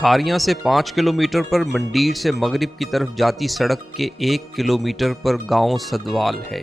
खारियां से 5 किलोमीटर पर मंडीर से मगरिब की तरफ जाती सड़क के 1 किलोमीटर पर गांव सदवाल है।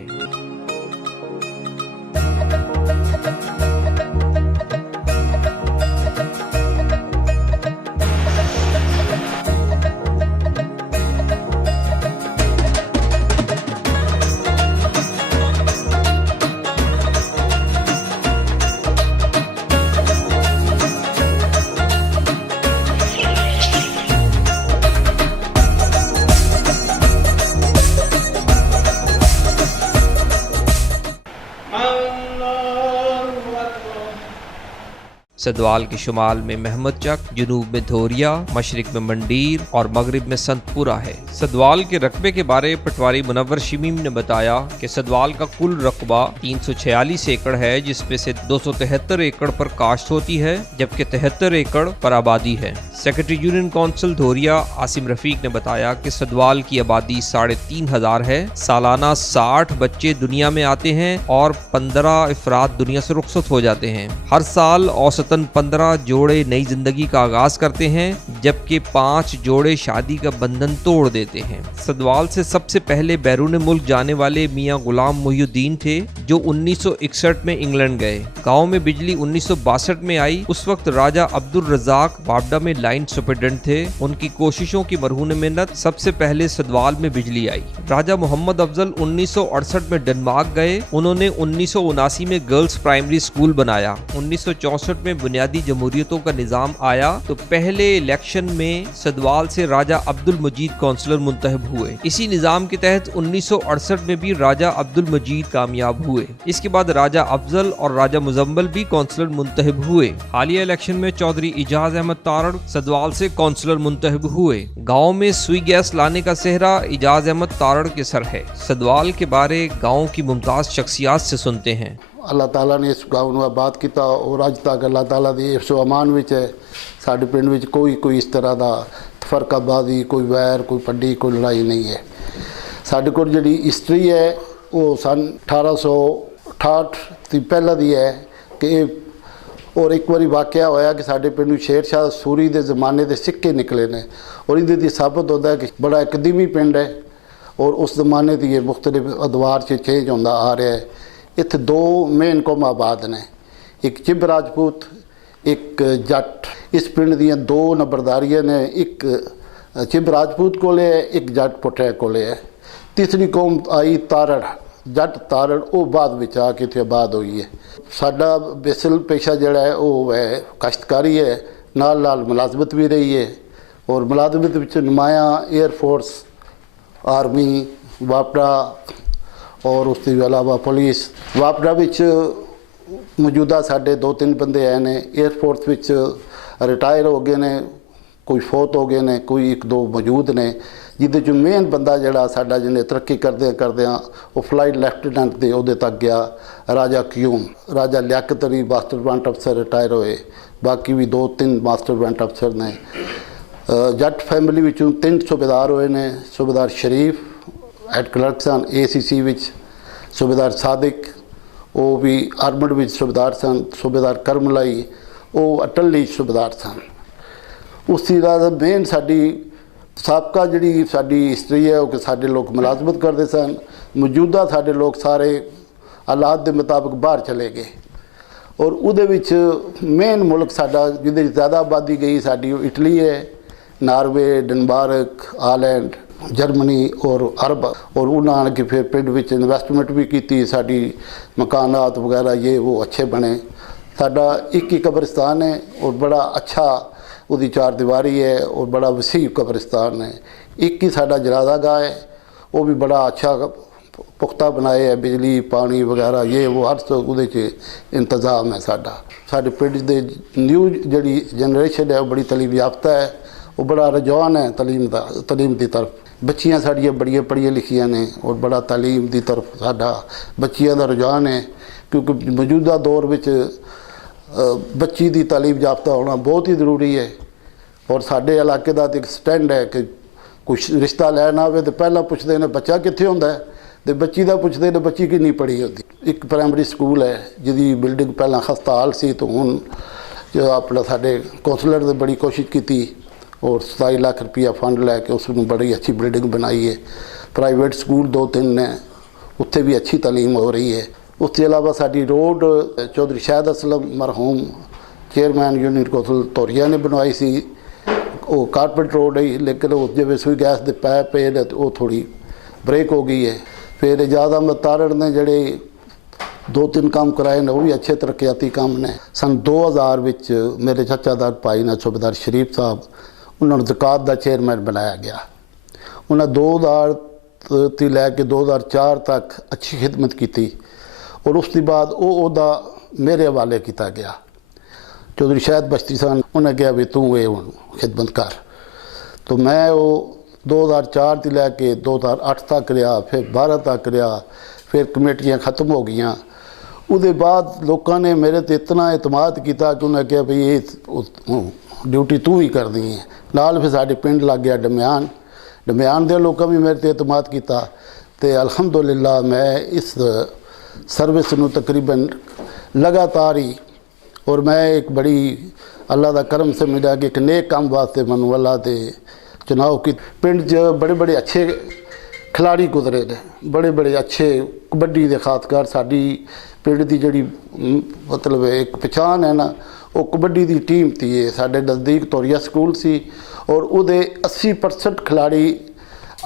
सदवाल के शुमाल में महमद चक, जनूब में धोरिया, मशरिक में मंडीर और मगरिब में संतपुरा है। सदवाल के रकबे के बारे पटवारी मुनव्वर शमीम ने बताया कि सदवाल का कुल रकबा 346 एकड़ है, जिसमें से 273 एकड़ पर काश्त होती है जबकि 73 एकड़ पर आबादी है। Secretary union council Dhoria Asim Rafiq ने बताया कि सदवाल की आबादी 3500 है। सालाना 60 बच्चे दुनिया में आते हैं और 15 अफराद दुनिया से रुखसत हो जाते हैं। हर साल औसतन 15 जोड़े नई जिंदगी का आगाज करते हैं जबकि 5 जोड़े शादी का बंधन तोड़ देते हैं। सदवाल से सबसे पहले बैरून मुल्क जाने वाले मियां गुलाम मुहिउद्दीन थे जो 1961 में इंग्लैंड गए। गांव में बिजली 1962 में आई। उस वक्त राजा अब्दुल रजाक बाबडा में लाइन सुपरिटेंडेंट थे। उनकी कोशिशों की मरहून मिन्नत सबसे पहले सदवाल में बिजली आई। राजा मोहम्मद अफजल 1968 में डेनमार्क गए। उन्होंने 1979 में गर्ल्स प्राइमरी स्कूल बनाया। 1964 में बुनियादी जमहूरियतों का निजाम आया तो पहले इलेक्शन में सदवाल से राजा अब्दुल मजीद काउंसलर मुंतखब हुए। इसी निजाम के तहत 1968 में भी राजा अब्दुल मजीद कामयाब हुए। इसके बाद राजा अफजल और राजा मुजम्मल भी काउंसलर मुंतखब हुए। हालिया इलेक्शन में चौधरी इजाज अहमद तारड़ सदवाल से काउंसलर मुंतखब हुए। गाँव में सुई गैस लाने का सेहरा इजाज अहमद तारड़ के सर है। सदवाल के बारे गाँव की मुमताज शख्सियात से सुनते हैं। अल्लाह ताला ने इस गाँव को आबाद किया और अज तक अल्लाह ताला की हिफ्ज़ अमान विच है। साडे पिंड विच कोई इस तरह का फर्काबाजी, कोई वैर, कोई पड्डी, कोई लड़ाई नहीं है। साडे कोल जिहड़ी हिस्टरी है वो सन 1868 की पहला दी है कि और एक बारी वाकया होया कि साडे पिंड शेरशाह सूरी के जमाने के सिक्के निकले ने और इहदे साबित होता है कि बड़ा कदीमी पिंड है और उस जमाने की ये मुख्तलिफ अदवार से चेंज होता आ रहा है। इत्थे 2 मेन कौम आबाद ने, एक चिब राजपूत, एक जट। इस पिंड दी 2 नंबरदारियां ने, एक चिब राजपूत कोले है, एक जट पुट्ठे कोले है। तीसरी कौम आई तारड़, जट तारड़, वो बाद में आके इत्थे आबाद हुई है। साडा बेसल पेशा जिहड़ा है वो है काश्तकारी है, नाल नाल मुलाजमत भी रही है और मुलाजमत विच नुमाया एयरफोर्स, आर्मी, वापडा और उसके अलावा पुलिस। वापडा विच मौजूदा साढ़े 2-3 बंदे आए ने, एयरफोर्स विच रिटायर हो गए ने, कोई फौत हो गए ने, कोई 1-2 मौजूद ने। जिहदे चों मेन बंदा जिहड़ा साडा जिन्हें तरक्की करदे वो फ्लाइट लैफ्टिनेंट के उहदे तक गया, राजा क्यूम। राजा लियाकत अली मास्टर वारंट अफसर रिटायर होए, बाकी भी 2-3 मास्टर वारंट अफसर ने। जट फैमिली विचों 3 सूबेदार होए ने, सूबेदार शरीफ हेड क्लर्क सन ACC विच, सूबेदार सादिक वो भी आर्मड विच सूबेदार सन, सूबेदार करमलाई वो अटली सूबेदार सन। उसी तरह मेन साडी साबका जिहड़ी साडी हिस्टरी है वो कि साडे लोग मुलाजमत करते सन। मौजूदा साडे लोग सारे हालात के मुताबिक बाहर चले गए और उहदे विच मेन मुल्क साडा जिहदे ज़्यादा आबादी गई साडी इटली है, नार्वे, डेनमार्क, आलैंड, जर्मनी और अरब। और उन्होंने कि फिर पिंड विच इन्वेस्टमेंट भी की, साडी मकानात वगैरह ये वो अच्छे बने। साडा एक ही कब्रिस्तान है और बड़ा अच्छा उसकी 4 दीवारी है और बड़ा वसीह कब्रिस्तान है। एक ही साडा जनाजा गाह है, वो भी बड़ा अच्छा पुख्ता बनाए है, बिजली पानी वगैरह ये वो हर उहदे च इंतज़ाम है। साडे पिंड दे न्यू जिहड़ी जनरेशन है वो बड़ी तलीम याफ्ता है, वो बड़ा रुझान है तलीम की तरफ। बच्चियां साड़ियाँ बड़िया पढ़िया लिखिया ने और बड़ा तालीम की तरफ साडा बच्चियां का रुझान है, क्योंकि मौजूदा दौर में बच्ची की तालीम याफ्ता होना बहुत ही जरूरी है। और साडे इलाके का एक स्टैंड है कि कुछ रिश्ता लैना आवे तो पहला पुछते हैं बच्चा कित्थे हुंदा है, तो बच्ची का पुछते हैं बच्ची किन्नी पढ़ी होती। एक प्राइमरी स्कूल है जिहदी बिल्डिंग पहला खस्ता हाल सी, तो हुण जो अपना साडे कौंसलर ने बड़ी कोशिश की और 27 लाख रुपया फंड लैके उसमें बड़ी अच्छी बिल्डिंग बनाई है। प्राइवेट स्कूल 2-3 ने, उत्थे भी अच्छी तालीम हो रही है। उसके अलावा साडी रोड चौधरी शाहिद असलम मरहूम चेयरमैन यूनिट कौंसल धौरिया ने बनवाई सी। वो कारपेट रोड है, लेकिन वो जिवें सुई गैस के पैप पे ने वो थोड़ी ब्रेक हो गई है। फिर एजाज अहमद तारड़ ने जड़े 2-3 काम कराए ने, वो भी अच्छे तरक्याती काम ने। सन 2000 विच मेरे चाचादार भाई ने सूबेदार शरीफ साहब उन्होंने ज़कात का चेयरमैन बनाया गया। उन्हें 2000 तो लैके 2004 तक अच्छी खिदमत की और उसके बाद वो ओहदा मेरे हवाले किया गया। चौधरी शाहिद बश्ती सन उन्हें कहा भी तू ये हुण खिदमत कर, तो मैं वो 2004 तो लैके 2008 तक रहा, फिर 12 तक रहा, फिर कमेटियाँ खत्म हो गई। उसके बाद लोगों ने मेरे ते इतना एतमाद किया कि उन्हें कहा भाई ये ड्यूटी तू ही कर दी है। नाल फिर साडे पिंड लग गया डमियान, डमियान के लोगों भी मेरे ते एतमाद किया, तो अल्हम्दुलिल्लाह मैं इस सर्विस नूं तकरीबन लगातार ही, और मैं एक बड़ी अल्लाह का करम से मिला कि एक नेक काम वास्ते मैनूं अल्लाह दे चुनाव की। पिंड च बड़े बड़े अच्छे खिलाड़ी गुजरे ने, बड़े बड़े अच्छे कबड्डी के खासकर साडी पिंड की जिहड़ी मतलब एक पहचान है ना, वो कबड्डी की टीम थी। साडे नज़दीक धौरिया स्कूल सी और उहदे 80% खिलाड़ी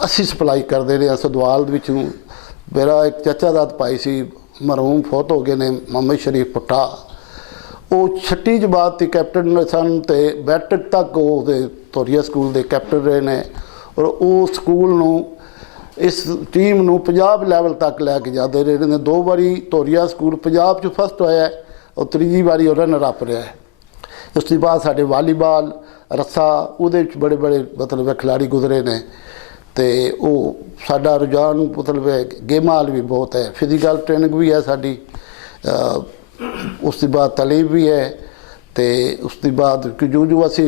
80 सप्लाई करते रहे। सदवाल विचों मेरा एक चाचादाद भाई सी मरहूम फौत हो गए ने, मोहम्मद शरीफ पुट्ठा, वो 6वीं जमात के कैप्टन सन, तो मैट्रिक तक वो धौरिया स्कूल के कैप्टन रहे ने। और वो स्कूल नूं इस टीम नूं पंजाब लैवल तक लैके जाते रहे ने। 2 बारी धौरिया स्कूल पंजाब च फस्ट होया और 3जी बारी वो रनर अप रहा है। उसके बाद साडे वालीबाल रस्सा उहदे बड़े बड़े मतलब खिलाड़ी गुजरे ने, तो वो साडा रुझान मतलब गेमां वाल भी बहुत है, फिजिकल ट्रेनिंग भी है साडी, उसके बाद तालीम भी है, तो उसके बाद जो जो असी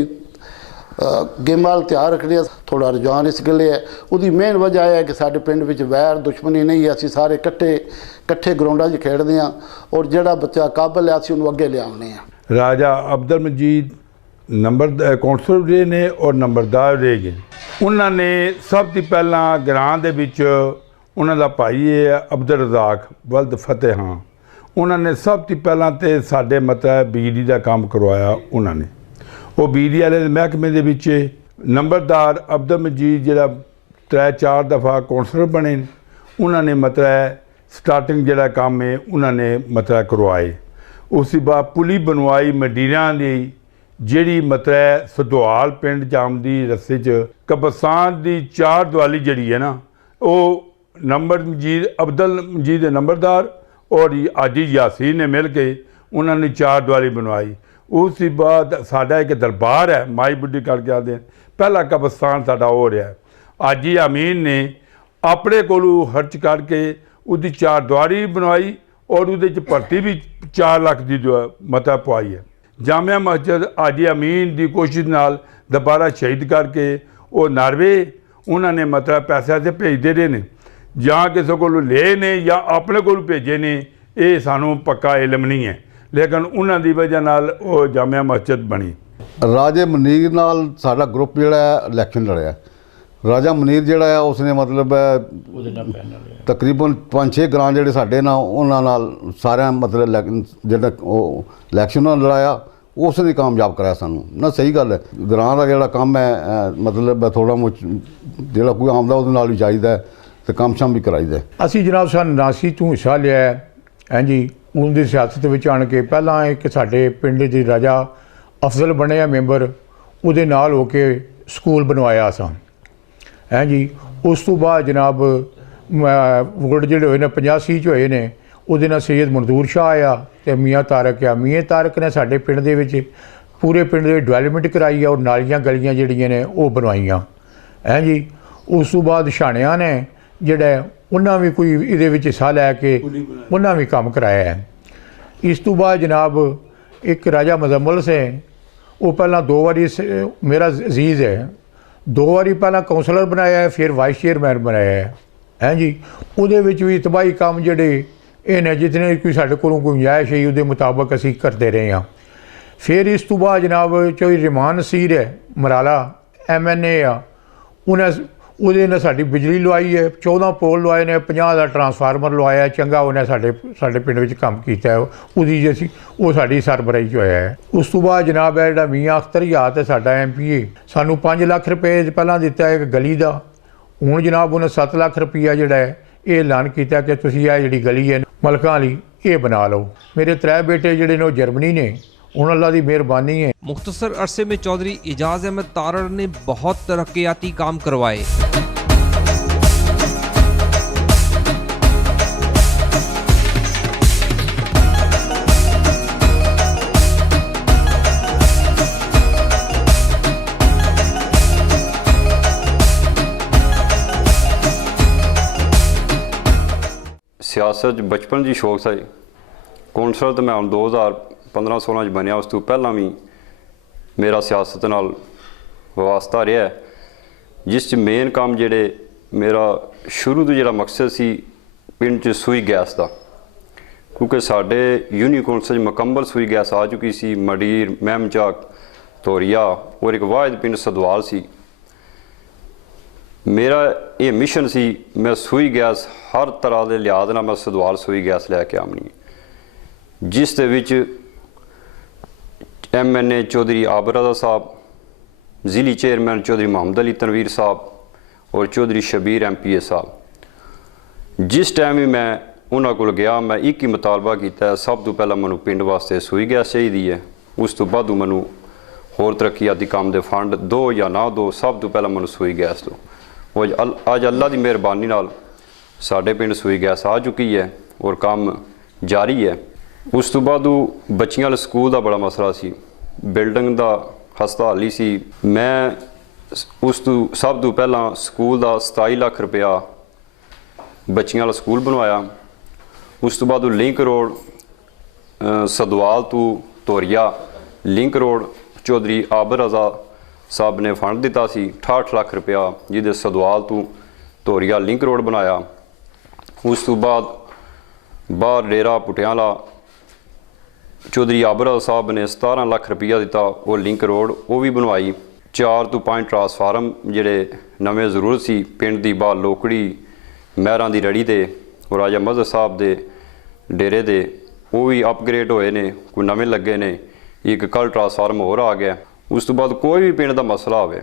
गेमां वाल ध्यान रखने थोड़ा रुझान इस गल्ले है। उसकी मेन वजह है कि साडे पिंड विच वैर दुश्मनी नहीं है, असी सारे कट्ठे ग्राउंडां 'च खेडदे हां और जिहड़ा बच्चा काबल है असी उहनूं अगे लिआउने हां। राजा अब्दुल मजीद नंबर कौंसल रहे ने और नंबरदार रहे गए। उन्होंने सब तो पहला ग्रां दे विच उन्हां दा भाई है अब्दुल रज़ाक वल्द फतेह खां, उन्होंने सब तो पहला तो साडे मतलब बिजली का काम करवाया। उन्होंने वो बिजली वाले महकमे दे विच नंबरदार अब्दुल मजीद जिहड़ा 3-4 दफ़ा कौंसलर बने, उन्होंने मतलब स्टार्टिंग जिहड़ा काम है उन्होंने मतलब करवाए। उसके बाद पुली बनवाई मंडीरां दी, जिहड़ी मतलब सदवाल पिंड जामदी रस्ते च कब्रिस्तान दी 4 दवाली जिहड़ी है ना, वो अब्दुल मजीद नंबरदार और आजी यासीन ने मिल के उन्होंने 4 दवाली बनवाई। उसके बाद साडा एक दरबार है माई बुढ़ी करके आते हैं, पहला कब्रिस्तान साडा हो रहा है। आजी अमीन ने अपने कोलों खर्च करके उसकी 4 दवारी बनवाई और उहदे च भर्ती भी 4 लाख की मतलब पवाई है। जामिया मस्जिद आजी अमीन की कोशिश नाल दोबारा शहीद करके वो नार्वे उन्होंने मतलब पैसे से भेजते रहे ने, ਜਾਂ ਕਿਸੇ ਕੋਲੋਂ ਲਏ ਨੇ ਜਾਂ ਆਪਣੇ ਕੋਲ ਭੇਜੇ ਨੇ, ਇਹ ਸਾਨੂੰ ਪੱਕਾ ਇਲਮ ਨਹੀਂ ਹੈ, ਲੇਕਿਨ ਉਹਨਾਂ ਦੀ ਵਜ੍ਹਾ ਨਾਲ ਉਹ ਜਾਮਿਆ ਮਸਜਿਦ ਬਣੀ। राजे मुनीर नाल साडा ग्रुप जिहड़ा इलैक्शन लड़िया। राजा मुनीर जिहड़ा है उसने मतलब तकरीबन 5-6 ग्रां जिहड़े साडे ना उन्हां नाल सारिਆਂ मतलब जिहड़ा ਉਹ इलैक्शन लड़ाया, उसने कामयाब कराया सानू ना। सही गल है, ग्रां का जिहड़ा काम है मतलब थोड़ा मुच जिहड़ा कोई आमदा ਉਹਦੇ ਨਾਲ ਵੀ ਚਾਹੀਦਾ तो काम शाम भी कराईदा। ਅਸੀਂ जनाब सन 79 ਤੋਂ ਹਿੱਸਾ ਲਿਆ ਹੈ जी। ਉਹਨਾਂ ਦੀ ਸਿਆਸਤ ਵਿੱਚ ਆਣ ਕੇ ਪਹਿਲਾਂ ਇੱਕ ਸਾਡੇ ਪਿੰਡ ਦੇ ਰਾਜਾ ਅਫਜ਼ਲ ਬਣਿਆ ਮੈਂਬਰ, ਉਹਦੇ ਨਾਲ ਹੋ ਕੇ ਸਕੂਲ ਬਣਵਾਇਆ ਸਾਂ जी। ਉਸ ਤੋਂ ਬਾਅਦ ਜਨਾਬ ਵੋਟ ਜਿਹੜੇ ਹੋਏ ਨੇ 85 ਚ ਹੋਏ ਨੇ, ਉਹਦੇ ਨਾਲ ਸੈयद ਮਨਜ਼ੂਰ ਸ਼ਾਹ ਆਇਆ ਤੇ ਮੀਆਂ ਤਾਰਕ ਆ। ਮੀਆਂ ਤਾਰਕ ਨੇ ਸਾਡੇ ਪਿੰਡ ਦੇ ਵਿੱਚ ਪੂਰੇ ਪਿੰਡ ਦੇ ਡਿਵੈਲਪਮੈਂਟ ਕਰਾਈ ਆ ਔਰ ਨਾਲੀਆਂ ਗਲੀਆਂ ਜਿਹੜੀਆਂ ਨੇ ਉਹ ਬਣਵਾਈਆਂ जी। ਉਸ ਤੋਂ ਬਾਅਦ ਛਾਣਿਆਂ ਨੇ ਜਿਹੜਾ ਉਹਨਾਂ ਵੀ ਕੋਈ ਇਹਦੇ ਵਿੱਚ ਹਿੱਸਾ ਲੈ ਕੇ ਉਹਨਾਂ ਵੀ ਕੰਮ ਕਰਾਇਆ ਹੈ। ਇਸ ਤੋਂ ਬਾਅਦ ਜਨਾਬ ਇੱਕ ਰਾਜਾ ਮਜ਼ਮਲ ਸੇ, ਉਹ ਪਹਿਲਾਂ 2 ਵਾਰੀ ਮੇਰਾ ਅਜ਼ੀਜ਼ ਹੈ, 2 ਵਾਰੀ ਪਹਿਲਾਂ ਕਾਉਂਸਲਰ ਬਣਾਇਆ ਹੈ, ਫਿਰ ਵਾइस ਚੇਅਰਮੈਨ ਬਣਾਇਆ ਹੈ जी। ਉਹਦੇ ਵਿੱਚ ਵੀ ਤਬਾਹੀ ਕੰਮ ਜਿਹੜੇ ਇਹ ਨੇ ਜਿਤਨੇ ਕੋਈ ਸਾਡੇ ਕੋਲੋਂ ਗੁੰਜਾਇਸ਼ ਹੈ ਉਹਦੇ ਮੁਤਾਬਕ ਅਸੀਂ ਕਰਦੇ ਰਹੇ ਹਾਂ। ਫਿਰ ਇਸ ਤੋਂ ਬਾਅਦ ਜਨਾਬ ਚੌਧਰੀ ਰਹਿਮਾਨ ਨਸੀਰ ਹੈ ਮਰਾਲਾ, MNA ਆ ਉਹਦੇ ਨੇ ਸਾਡੀ ਬਿਜਲੀ ਲਵਾਈ ਹੈ, 14 ਪੋਲ ਲਵਾਏ ਨੇ, 50 ਦਾ ਟਰਾਂਸਫਾਰਮਰ ਲਵਾਇਆ। ਚੰਗਾ ਉਹਨੇ ਸਾਡੇ ਪਿੰਡ ਵਿੱਚ ਕੰਮ ਕੀਤਾ ਹੈ। ਉਹਦੀ ਜੇ ਉਹ ਸਾਡੀ ਸਰਬਰਾਹੀ 'ਚ ਹੋਇਆ ਹੈ। ਉਸ ਤੋਂ ਬਾਅਦ ਜਨਾਬ ਹੈ ਜਿਹੜਾ ਮੀਆਂ ਅਖਤਰ ਯਾਦ ਹੈ ਸਾਡਾ MPA, ਸਾਨੂੰ 5 ਲੱਖ ਰੁਪਏ ਪਹਿਲਾਂ ਦਿੱਤਾ ਇੱਕ ਗਲੀ ਦਾ। ਹੁਣ ਜਨਾਬ ਉਹਨੇ 7 ਲੱਖ ਰੁਪਈਆ ਜਿਹੜਾ ਹੈ ਇਹ ਐਲਾਨ ਕੀਤਾ ਕਿ ਤੁਸੀਂ ਇਹ ਜਿਹੜੀ ਗਲੀ ਹੈ ਮਲਕਾਂ ਵਾਲੀ ਇਹ बना लो। मेरे 3 बेटे ਜਿਹੜੇ ਨੇ ਉਹ ਜਰਮਨੀ ਨੇ, उन अल्लाह की मेहरबानी है। मुख्तसर अरसे में चौधरी एजाज अहमद तारड़ ने बहुत तरक्याती काम करवाए। सियासत बचपन की शौक सी। कौंसलर तो मैं हम 2015-16 बनया, उस तो पहला भी मेरा सियासत नाल वास्ता रहा है, जिस मेन काम जेडे मेरा शुरू तो जो मकसद सी पिंड च सूई गैस का, क्योंकि साढ़े यूनी कौंसल मुकम्मल सूई गैस आ चुकी सी। मडीर, महमचाक, तोरिया और एक वाहिद पिंड सदवाल सी। मेरा ये मिशन सी मैं सूई गैस हर तरह के लिहाज ना मैं सदवाल सूई गैस लैके आनी, जिस दे विच MNA चौधरी आबरदा साहब, जिली चेयरमैन चौधरी मोहम्मद अली तनवीर साहब और चौधरी शबीर MPA साहब। जिस टाइम भी मैं उन्होंने को गया, मैं एक ही मुतालबा किया, सब तो पहला मैं पिंड वास्ते सूई गैस चाहिए है, उस तो बाद मैं होर तरक्याती काम के फंड दो या ना दो, सब तो पहला मैं सूई गैस दो। और अज अल्लाह की मेहरबानी नाल साडे पिंड सूई गैस आ चुकी है और काम जारी है। उस तो बाद बच्चियां वाले स्कूल का बड़ा मसला सी, बिल्डिंग का हस्पताल ही सी। मैं उस तो सब तो पहला स्कूल का 27 लाख रुपया बच्चियां वाला स्कूल बनवाया। उस तो बाद लिंक रोड सदवाल तो तोरिया लिंक रोड चौधरी आबरदा साहब ने फंड दिता सी 68 लाख रुपया, जिहदे सदवाल तो तोरिया लिंक रोड बनाया। उस तो बाद बाहर डेरा पुटियाला चौधरी आबरदा साहब ने 17 लाख रुपया दिता, वो लिंक रोड वो भी बनवाई। 4 तो 5 ट्रांसफार्म जिहड़े नवे जरूरत सी पिंड दी बाहर लोकड़ी महरां दी रड़ी दे और राजा मजहर साहब दे डेरे दे वो भी अपग्रेड होए ने, कोई नवे लगे ने। एक कल ट्रांसफार्म होर आ गया। उस तो बाद कोई भी पिंड का मसला हो,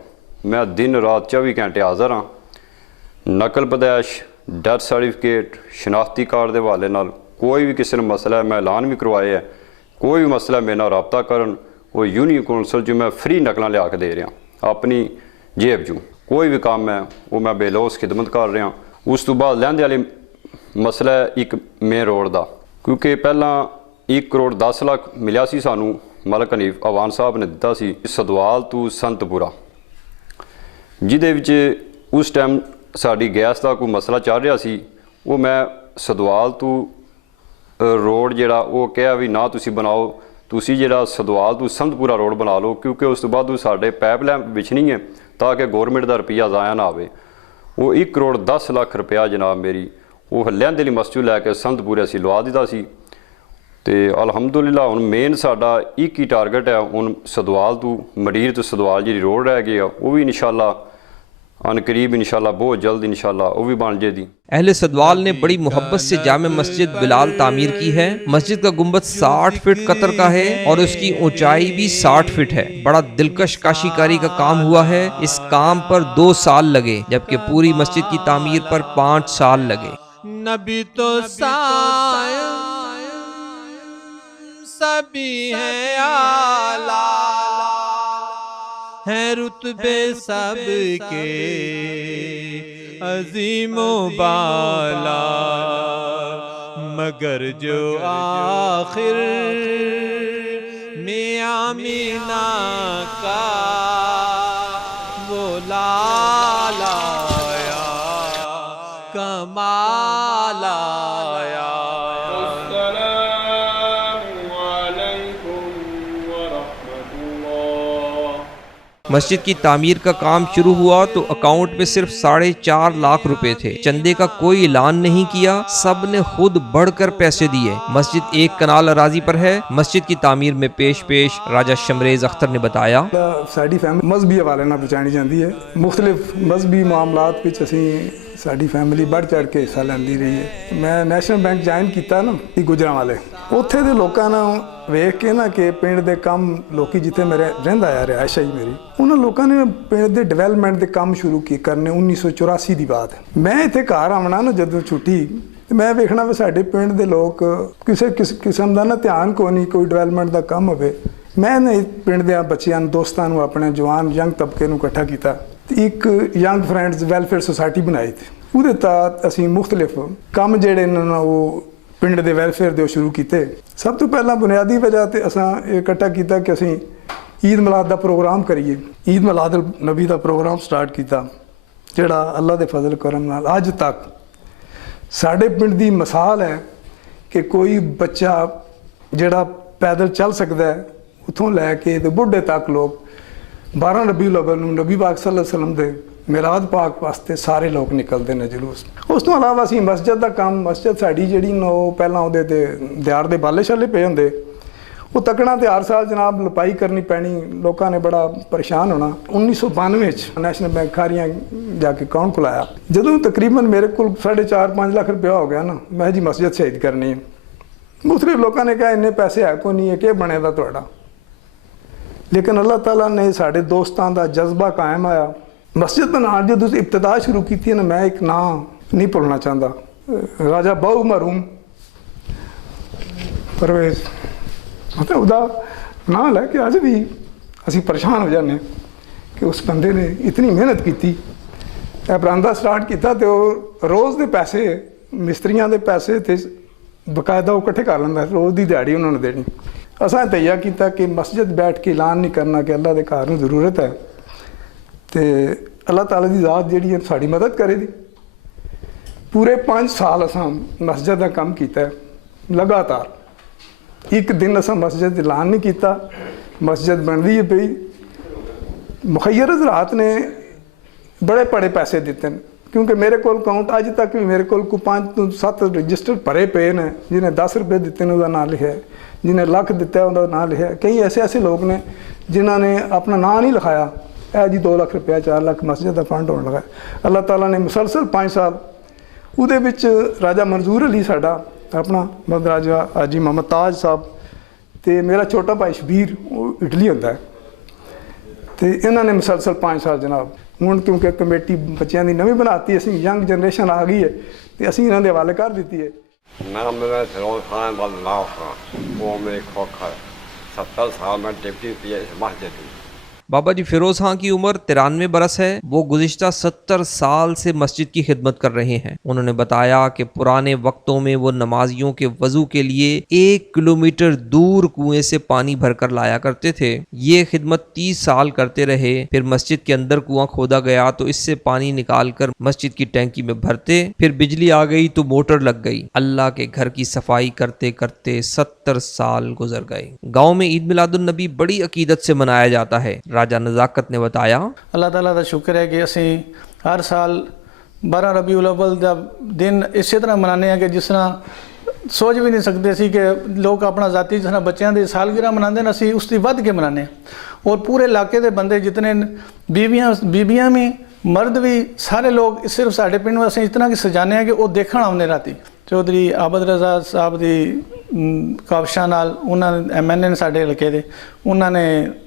मैं दिन रात 24 घंटे हाज़र हाँ। नकल पैदाइश, डेथ सर्टिफिकेट, शनाख्ती कार्ड के हवाले नाल कोई भी किसी ने मसला है, मैं ऐलान भी करवाया है। कोई भी मसला मेरे नाल राबता करन, वो यूनियन कौंसल जो मैं फ्री नकल लिया के दे रहा अपनी जेब चूँ। कोई भी काम है वो मैं बेलौस खिदमत कर रहा। उस तो बाद लैंदे वाले मसला है एक मेन रोड का, क्योंकि पहला 1 करोड़ 10 लाख मिला सी सानू, मलक हनीफ अवान साहब ने दिता सी सदवाल तो संतपुरा, जिहदे विच उस टाइम साड़ी गैस का कोई मसला चल रहा सी। वो मैं सदवाल तो रोड जिहड़ा वो कहा भी ना तुसी बनाओ, तुसी जिहड़ा सदवाल तो संतपुरा रोड बना लो, क्योंकि उस तो बाद साडे पाइपलाइन बिछनी है ताकि गौरमेंट का रुपया ज़ाया ना आवे। वो 1 करोड़ 10 लाख रुपया जनाब मेरी वो लैंदे ली मस्जिद लैके संतपुरे असीं लवा दिता सी। तो अलहमदुलिल्लाह हुण मेन साडा एक ही टारगेट है, हुण सदवाल तो मडीर तो सदवाल जी रोड रह गई है, वो भी इंशाअल्लाह अनकरीब इंशाअल्लाह बहुत जल्द इंशाअल्लाह वो भी बन जाएगी। अहले सदवाल ने बड़ी मोहब्बत से जामे मस्जिद बिलाल तामीर की है। मस्जिद का गुंबद 60 फीट कतर का है और उसकी ऊंचाई भी 60 फीट है। बड़ा दिलकश काशीकारी का काम हुआ है। इस काम पर 2 साल लगे, जबकि पूरी मस्जिद की तामीर पर 5 साल लगे। नबी तो सभी हैं आला, हैं रुतबे सबके अजीमो बाला, मगर जो आखिर में आमीना का वो लाला कमाल आया। मस्जिद की तामीर का काम शुरू हुआ तो अकाउंट में सिर्फ 4.5 लाख रुपए थे। चंदे का कोई ऐलान नहीं किया, सब ने खुद बढ़कर पैसे दिए। मस्जिद 1 कनाल अराजी पर है। मस्जिद की तामीर में पेश राजा शमरेज अख्तर ने बताया, साड़ी फैमिली मजहबी हवाले नाल बचाई जाती है। मुख्तलिफ मजहबी मामलात विच असीं साड़ी फैमिली बढ़ चढ़ के हिस्सा लैंदी रही है। मैं नैशनल बैंक ज्वाइन किया ना गुजरांवाले, उत्थे दे लोकां नूं वेख के ना कि पिंड दे काम लोकी जिथे मेरे रहिंदा आ रिहाइश है मेरी, उन्हां लोकां ने पिंड दे डिवेलपमेंट दे काम शुरू करने 1984 दी बात। मैं इत्थे घर आवना ना जदों छुट्टी, मैं वेखना भी साडे पिंड दे लोग किसी किस्म का ना ध्यान को नहीं, कोई डिवेलपमेंट का काम होवे। मैं पिंड दे बच्चों दोस्तों अपने जवान यंग तबके नूं इकट्ठा किया, एक यंग फ्रेंड्स वेलफेयर सोसाइटी बनाई थी। ਉਹਦੇ तहत ਅਸੀਂ मुख्तलिफ ਕੰਮ ਜਿਹੜੇ ਨੇ ਉਹ ਪਿੰਡ ਦੇ ਵੈਲਫੇਅਰ ਦੇ ਸ਼ੁਰੂ ਕੀਤੇ। ਸਭ ਤੋਂ ਪਹਿਲਾਂ ਬੁਨਿਆਦੀ ਵਜ੍ਹਾ ਤੇ ਅਸਾਂ ਇਕੱਠਾ ਕੀਤਾ ਕਿ ਅਸੀਂ ਈਦ ਮਿਲਾਦ ਦਾ ਪ੍ਰੋਗਰਾਮ ਕਰੀਏ। ਈਦ ਮਿਲਾਦ ਨਬੀ ਦਾ ਪ੍ਰੋਗਰਾਮ ਸਟਾਰਟ ਕੀਤਾ, ਜਿਹੜਾ ਅੱਲਾ ਦੇ ਫਜ਼ਲ ਕਰਮ ਨਾਲ ਅੱਜ ਤੱਕ ਸਾਡੇ ਪਿੰਡ ਦੀ ਮਿਸਾਲ ਹੈ ਕਿ ਕੋਈ ਬੱਚਾ ਜਿਹੜਾ ਪੈਦਲ ਚੱਲ ਸਕਦਾ ਹੈ ਉੱਥੋਂ ਲੈ ਕੇ ਤੇ ਬੁੱਢੇ ਤੱਕ ਲੋਕ 12 ਰਬੀਉਲ ਅਵਲ ਨੂੰ ਨਬੀ ਪਾਕ ਸੱਲੱਲਾਹੁ अलैहि वसल्लम ਦੇ मिलाद पाक वास्ते सारे लोग निकलते हैं जुलूस। उस तो अलावा असीं मस्जिद का काम, मस्जिद साड़ी जी पहला वो दियार के बाले शाले पे होंगे, वो तकना तो हर साल जनाब लपाई करनी पैनी, लोगों ने बड़ा परेशान होना। 1992 नैशनल बैंक खारियां जाके अकाउंट खुलाया, जदों तकरीबन मेरे को 4.5-5 लाख रुपया हो गया ना, मैं जी मस्जिद शहीद करनी है। मुख्तलिफ लोगों ने कहा इन्ने पैसे है को नहीं है, क्या बनेगा तुहाडा। लेकिन अल्लाह ताला ने साडे दोस्तां दा जज्बा कायम आया। मस्जिद बनाने जो तुम इब्तदा शुरू की थी ना, मैं एक नाम नहीं भुलना चाहता, राजा बहु मरूम परवेज, मतलब उसका नाम लैके अज भी असी परेशान हो जाने कि उस बंदे ने इतनी मेहनत की। बरामदा स्टार्ट किया तो रोज़ के पैसे मिस्त्रियों के पैसे तो बकायदा वो इकट्ठे कर लेंदा, रोज़ की दिहाड़ी उन्होंने देनी। असां तैयार किया कि मस्जिद बैठ के ऐलान नहीं करना कि अल्लाह के घर में जरूरत है तो अल्लाह ताला की ज़ात जी साड़ी मदद करेगी। पूरे 5 साल असां मस्जिद का काम किया लगातार, एक दिन असां मस्जिद ऐलान नहीं किया, मस्जिद बनती है पई। मुखैर हज़रात ने बड़े बड़े पैसे दिते हैं, क्योंकि मेरे को अकाउंट अज तक भी मेरे को 5 तो 7 रजिस्टर भरे पे हैं। जिन्हें 10 रुपये दिते हैं उसका नाम लिखा है, जिन्हें लाख दिता है उसका नाम लिखा है। कई ऐसे ऐसे लोग ने जिन्होंने अपना नाम नहीं लिखाया, है जी 2 लाख रुपया 4 लाख मस्जिद का फंड होने लगा। अल्लाह ताला ने मुसलसल 5 साल उहदे विच राजा मंजूर अली साडा अपना मतलब राजा हाजी मोहम्मद ताज साहब तो मेरा छोटा भाई शबीर वो इटली होंदा है, तो इन्होंने मुसलसल 5 साल जनाब। हुण क्योंकि कमेटी बच्चों की नवीं बनाती, असीं यंग जनरेशन आ गई है तो असीं इन्हां दे हवाले कर दी है। मैं मेरा फिरोज खान बदलाव खां, वो मेरे खोखर 70 साल में डिप्टी पीएस मस्जिद। बाबा जी फिरोज खां की उम्र 93 बरस है। वो गुज़िश्ता 70 साल से मस्जिद की खिदमत कर रहे हैं। उन्होंने बताया कि पुराने वक्तों में वो नमाजियों के वजू के लिए 1 किलोमीटर दूर कुएं से पानी भरकर लाया करते थे। ये खिदमत 30 साल करते रहे। फिर मस्जिद के अंदर कुआं खोदा गया तो इससे पानी निकाल कर मस्जिद की टैंकी में भरते। फिर बिजली आ गई तो मोटर लग गई। अल्लाह के घर की सफाई करते करते 70 साल गुजर गए। गाँव में ईद मिलादुन नबी बड़ी अकीदत से मनाया जाता है। राजा नज़ाकत ने बताया, अल्लाह ताला का शुक्र है कि असी हर साल 12 रबीउल अव्वल का दिन इस तरह मनाने हैं कि जिस तरह सोच भी नहीं सकते सी कि लोग अपना जाती जिस तरह बच्चों की सालगिरह मनाते हैं, असी उसकी वध के मनाने। और पूरे इलाके के बंदे जितने बीबियाँ भी मर्द भी सारे लोग सिर्फ साढ़े पिंड में असी इतना कि सजाने हैं कि वो देखण आउने राती। चौधरी आबद रजा साहब की काबशा नाल उन्होंने MNA ने साढ़े इलाके दे उन्होंने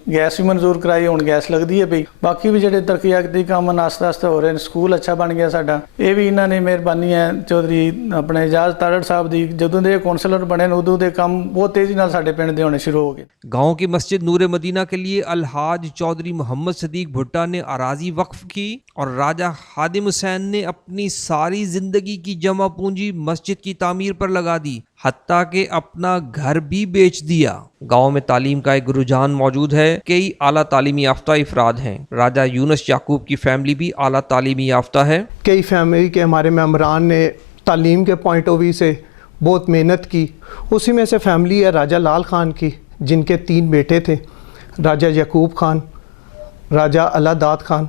गैस भी मंजूर कराई, हुण गैस लगती है पई। बाकी भी जो तरक्याती काम आस्ता आस्ता हो रहे हैं, स्कूल अच्छा बन गया साडा, ये भी इन्होंने मेहरबानी है चौधरी अपने एजाज तारड़ साहब की। जदों दे कौंसलर बने उदों दे काम बहुत तेज़ी नाल साडे पिंड दे होने शुरू हो गए। गाँव की मस्जिद नूर मदीना के लिए अलहाज चौधरी मोहम्मद सदीक भुट्टा ने अराजी वक्फ की और राजा हादिम हुसैन ने अपनी सारी जिंदगी की जमा पूंजी मस्जिद की तामीर पर लगा दी, हत्ता के अपना घर भी बेच दिया। गांव में तालीम का एक रुझान मौजूद है। कई आला तालीमी याफ्ता अफराद हैं। राजा यूनुस याकूब की फैमिली भी आला तालीमी याफ्ता है। कई फैमिली के हमारे मेम्बरान ने तालीम के पॉइंट ऑफ व्यू से बहुत मेहनत की। उसी में से फैमिली है राजा लाल खान की, जिनके 3 बेटे थे, राजा याकूब खान, राजा अलादाद खान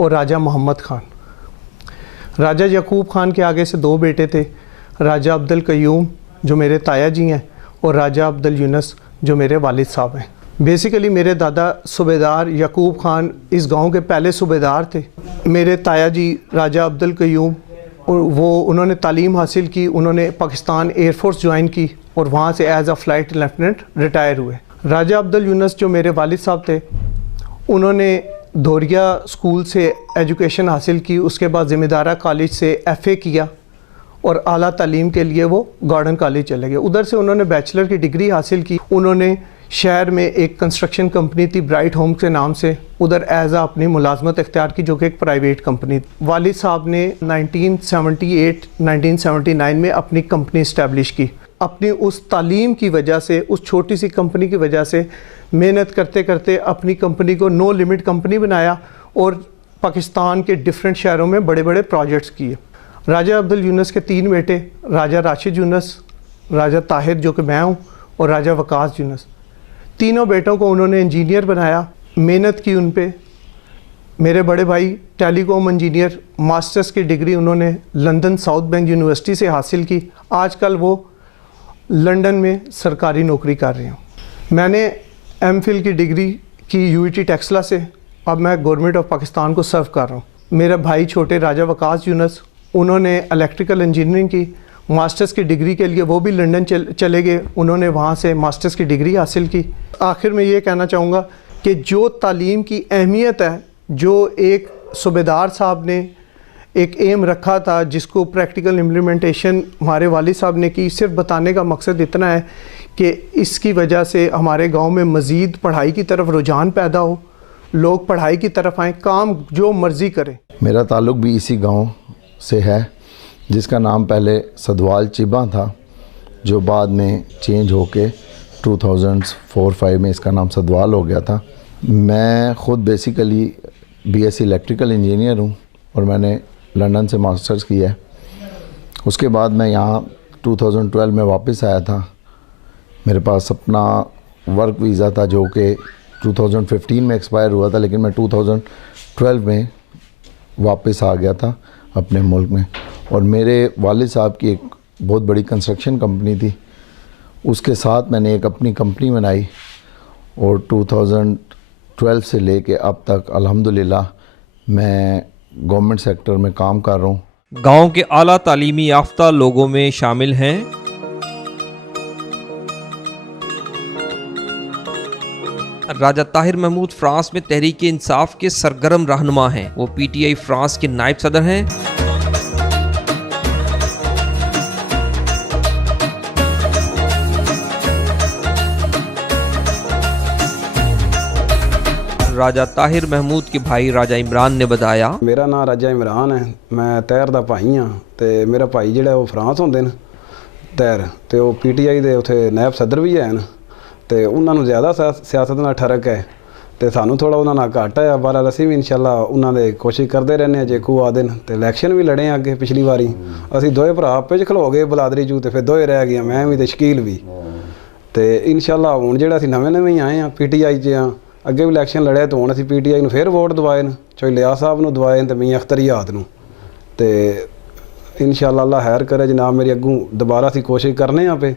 और राजा मोहम्मद खान। राजा यकूब खान के आगे से 2 बेटे थे, राजा अब्दुल कयूम जो मेरे ताया जी हैं और राजा अब्दुल यूनुस जो मेरे वालिद साहब हैं। बेसिकली मेरे दादा सूबेदार यकूब खान इस गांव के पहले सूबेदार थे। मेरे ताया जी राजा अब्दुल कयूम उन्होंने तालीम हासिल की, उन्होंने पाकिस्तान एयरफोर्स ज्वाइन की और वहाँ से as a flight lieutenant retire हुए। राजा अब्दुल यूनुस जो मेरे वालिद साहब थे उन्होंने धोरिया स्कूल से एजुकेशन हासिल की, उसके बाद ज़िम्मेदारा कॉलेज से FA किया और आला तालीम के लिए वो गॉर्डन कॉलेज चले गए। उधर से उन्होंने बैचलर की डिग्री हासिल की। उन्होंने शहर में एक कंस्ट्रक्शन कंपनी थी ब्राइट होम के नाम से, उधर एज आ अपनी मुलाजमत इख्तियार की जो कि एक प्राइवेट कंपनी थी। वालिद साहब ने 1978-1979 में अपनी कंपनी इस्टेब्लिश की। अपनी उस तालीम की वजह से, उस छोटी सी कंपनी की वजह से मेहनत करते करते अपनी कंपनी को नो लिमिट कंपनी बनाया और पाकिस्तान के डिफरेंट शहरों में बड़े बड़े प्रोजेक्ट्स किए। राजा अब्दुल यूनुस के 3 बेटे, राजा राशिद यूनुस, राजा ताहिर जो कि मैं हूँ और राजा वकास यूनुस, तीनों बेटों को उन्होंने इंजीनियर बनाया। मेहनत की उन पे। मेरे बड़े भाई टेलीकॉम इंजीनियर, मास्टर्स की डिग्री उन्होंने लंदन साउथ बैंक यूनिवर्सिटी से हासिल की। आजकल वो लंदन में सरकारी नौकरी कर रहे हैं। मैंने MPhil की डिग्री की UET टेक्सला से, अब मैं गवर्नमेंट ऑफ पाकिस्तान को सर्व कर रहा हूँ। मेरा भाई छोटे राजा वकास यूनुस, उन्होंने इलेक्ट्रिकल इंजीनियरिंग की, मास्टर्स की डिग्री के लिए वो भी लंदन चले गए, उन्होंने वहाँ से मास्टर्स की डिग्री हासिल की। आखिर में ये कहना चाहूँगा कि जो तालीम की अहमियत है, जो एक सूबेदार साहब ने एक एम रखा था जिसको प्रैक्टिकल इम्प्लीमेंटेशन हमारे वालिद साहब ने की, सिर्फ बताने का मकसद इतना है कि इसकी वजह से हमारे गांव में मज़ीद पढ़ाई की तरफ रुझान पैदा हो, लोग पढ़ाई की तरफ आएँ, काम जो मर्ज़ी करें। मेरा ताल्लुक़ भी इसी गांव से है जिसका नाम पहले सदवाल चिबा था, जो बाद में चेंज होके 2004-05 में इसका नाम सदवाल हो गया था। मैं ख़ुद बेसिकली BSc इलेक्ट्रिकल इंजीनियर हूँ और मैंने लंदन से मास्टर्स किया है। उसके बाद मैं यहाँ 2012 में वापस आया था। मेरे पास अपना वर्क वीज़ा था जो कि 2015 में एक्सपायर हुआ था, लेकिन मैं 2012 में वापस आ गया था अपने मुल्क में। और मेरे वालिद साहब की एक बहुत बड़ी कंस्ट्रक्शन कंपनी थी, उसके साथ मैंने एक अपनी कंपनी बनाई और 2012 से लेके अब तक अल्हम्दुलिल्लाह मैं गवर्नमेंट सेक्टर में काम कर रहा हूँ। गांव के आला तालीमी याफ्ता लोगों में शामिल हैं राजा ताहिर महमूद, फ्रांस में तहरीक इंसाफ के सरगर्म रहनुमा हैं। वो PTI फ्रांस के नायब सदर हैं। राजा ताहिर महमूद के भाई राजा इमरान ने बताया, मेरा नाम राजा इमरान है, मैं ताहिर दा भाई हाँ। ते मेरा भाई जिहड़ा वो फ्रांस होंदे ने ताहिर, ते वो PTI दे उत्थे नायब सदर भी हैं ते उन्हां नूं ज़्यादा सियासत नाल ठरक है ते सानूं थोड़ा उन्हां नाल घट है। बहरहाल असीं भी इंशाअल्लाह उन्हां दे कोशिश करते रहने जे कोई आ देन। ते इलैक्शन भी लड़े अगे पिछली वारी असीं दोए भरा आपे च खलो गए बलादरी जू, ते फिर दोए रह गए, मैं भी ते शकील भी। ते इंशाअल्लाह हुण जिहड़ा असीं नवें ही आए हैं PTI च हाँ, अगे भी इलैक्शन लड़े तो हुण असीं PTI नूं फिर वोट दवाए न, चोई लिया साहब नूं दवाए ते मियां अख्तरियात नूं। ते इंशाअल्लाह अल्लाह खैर करे जनाब, मेरी अग्गों दोबारा असीं कोशिश करने आं पे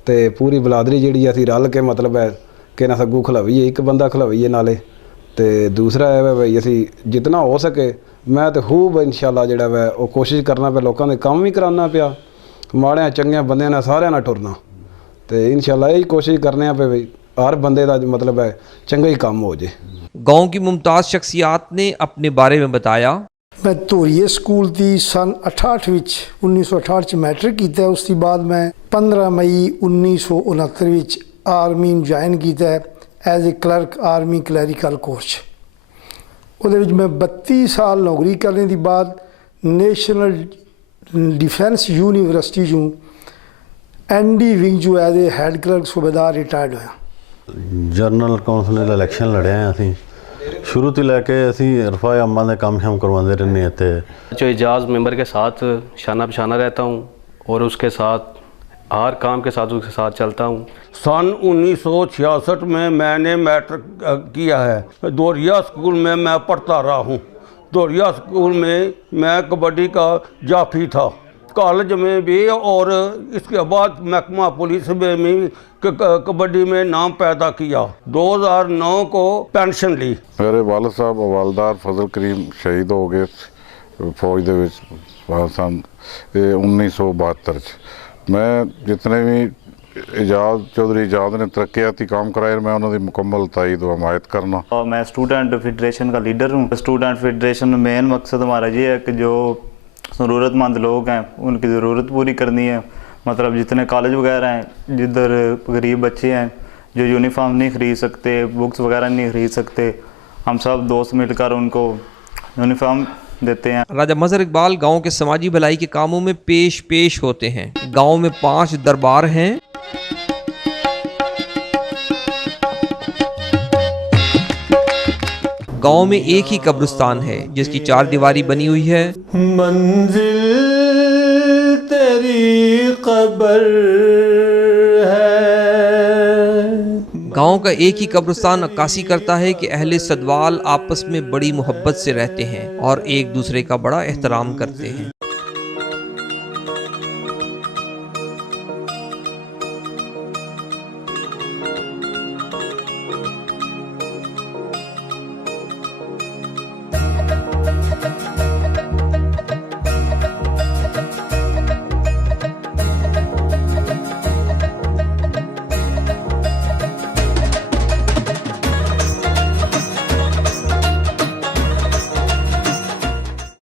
ते पूरी बलादरी जिहड़ी असीं रल के मतलब है कि ना सग्गू खलवीए, एक बंदा खलवीए नाले। ते दूसरा है भाई असीं जितना हो सके मैं तो खूब इंशाअल्लाह जिहड़ा वै वो कोशिश करना पे, लोकां दे काम भी कराना पिया, माड़ियां चंगियां बंदियां ने सारियां नाल टुरना। ते इंशाअल्लाह यही कोशिश करने पे भाई हर बंदे का मतलब है चंगा ही काम हो जाए। गांव की मुमताज़ शख्सियात ने अपने बारे में बताया, मैं धोरिए स्कूल की सन 1968 मैट्रिक किया। उसके बाद मैं 15 मई 1969 आर्मी ज्वाइन किया as a clerk army clerical course. वो मैं 32 साल नौकरी करने के बाद नेशनल डिफेंस यूनिवर्सिटी चूँ ND विंग चूँ एज ए हैड क्लर्क सूबेदार रिटायर्ड होया। जनरल कौंसल इलैक्शन लड़े हैं असीं शुरू तो लैके असीं रफा अम्मा ने काम शाम करवाते रहने थे। जो एजाज मेंबर के साथ शाना पशाना रहता हूँ और उसके साथ हर काम के साथ उसके साथ चलता हूँ। सन 1966 में मैंने मैट्रिक किया है। दोरिया स्कूल में मैं पढ़ता रहा हूँ। दोरिया स्कूल में मैं कबड्डी का जाफी था, कॉलेज में भी, और इसके बाद महकमा पुलिस में भी कबड्डी में नाम पैदा किया। 2009 को पेंशन ली। मेरे वालिद साहब हवालदार फजल करीम शहीद हो गए फौज ਦੇ ਵਿੱਚ पाकिस्तान 1972 मैं जितने भी इजाद चौधरी इजाद ने तरक्याती काम कराए मैं उन्होंने मुकम्मल ताईद व हमायत करना। मैं स्टूडेंट फेडरेशन का लीडर हूँ। स्टूडेंट फेडरेशन में मेन मकसद हमारा ये है कि जो ज़रूरतमंद लोग हैं उनकी ज़रूरत पूरी करनी है। मतलब जितने कॉलेज वगैरह हैं जिधर गरीब बच्चे हैं जो यूनिफॉर्म नहीं ख़रीद सकते, बुक्स वगैरह नहीं ख़रीद सकते, हम सब दोस्त मिलकर उनको यूनिफॉर्म देते हैं। राजा मजहर इकबाल गांव के समाजी भलाई के कामों में पेश होते हैं। गांव में 5 दरबार हैं। गांव में एक ही कब्रिस्तान है जिसकी 4 दीवारी बनी हुई है। मंजिल तेरी कब्र है। गांव का एक ही कब्रिस्तान अक्कासी करता है कि अहले सदवाल आपस में बड़ी मोहब्बत से रहते हैं और एक दूसरे का बड़ा एहतराम करते हैं।